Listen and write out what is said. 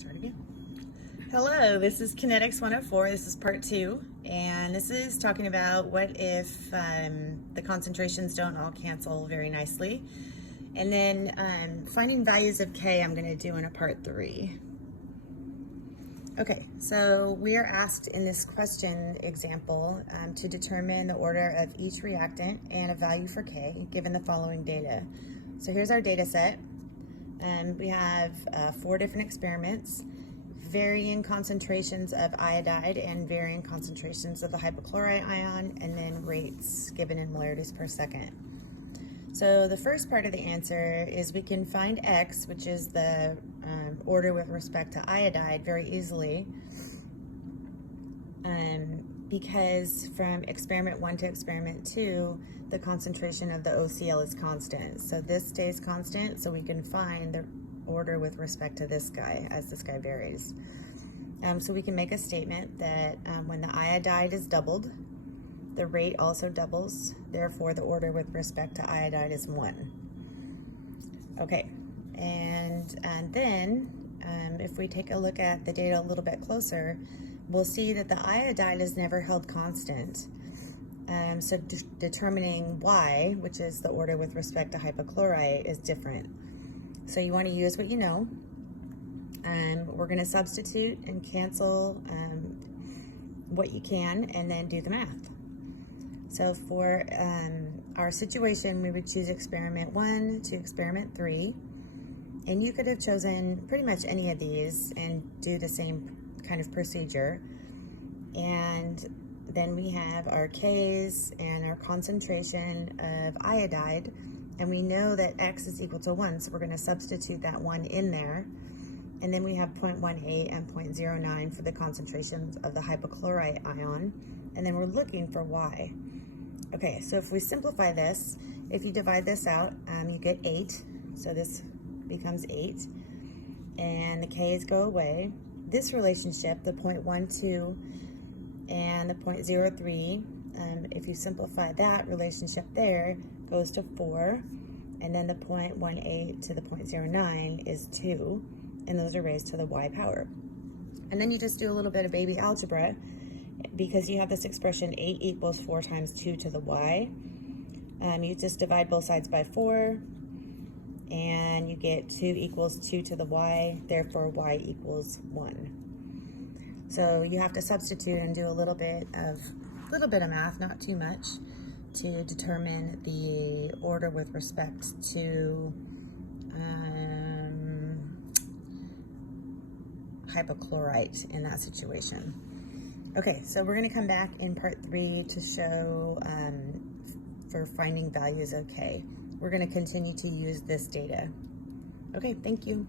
Start again. Hello, this is Kinetics 104. This is part 2, and this is talking about what if the concentrations don't all cancel very nicely. And then finding values of K I'm going to do in a part 3. Okay, so we are asked in this question example to determine the order of each reactant and a value for K given the following data. So here's our data set. We have 4 different experiments, varying concentrations of iodide and varying concentrations of the hypochlorite ion, and then rates given in molarities per second. So the first part of the answer is we can find X, which is the order with respect to iodide, very easily, because from experiment 1 to experiment 2, the concentration of the OCl is constant. So this stays constant, so we can find the order with respect to this guy as this guy varies. So we can make a statement that when the iodide is doubled, the rate also doubles, therefore the order with respect to iodide is 1. Okay, and then if we take a look at the data a little bit closer, we'll see that the iodide is never held constant. So determining Y, which is the order with respect to hypochlorite, is different. So you want to use what you know. We're going to substitute and cancel what you can and then do the math. So for our situation, we would choose experiment 1 to experiment 3. And you could have chosen pretty much any of these and do the same kind of procedure. And then we have our Ks and our concentration of iodide, and we know that X is equal to 1, so we're going to substitute that 1 in there. And then we have 0.18 and 0.09 for the concentrations of the hypochlorite ion, and then we're looking for Y. Okay, so if we simplify this, if you divide this out, you get 8, so this becomes 8, and the K's go away. This relationship, the 0.12 and the 0.03, if you simplify that relationship there, goes to 4, and then the 0.18 to the 0.09 is 2, and those are raised to the Y power. And then you just do a little bit of baby algebra, because you have this expression 8 equals 4 times 2 to the Y. You just divide both sides by 4, and you get 2 equals 2 to the Y, therefore Y equals 1. So you have to substitute and do a little bit of math, not too much, to determine the order with respect to hypochlorite in that situation. Okay, so we're going to come back in part 3 to show for finding values of K. We're going to continue to use this data. Okay, thank you.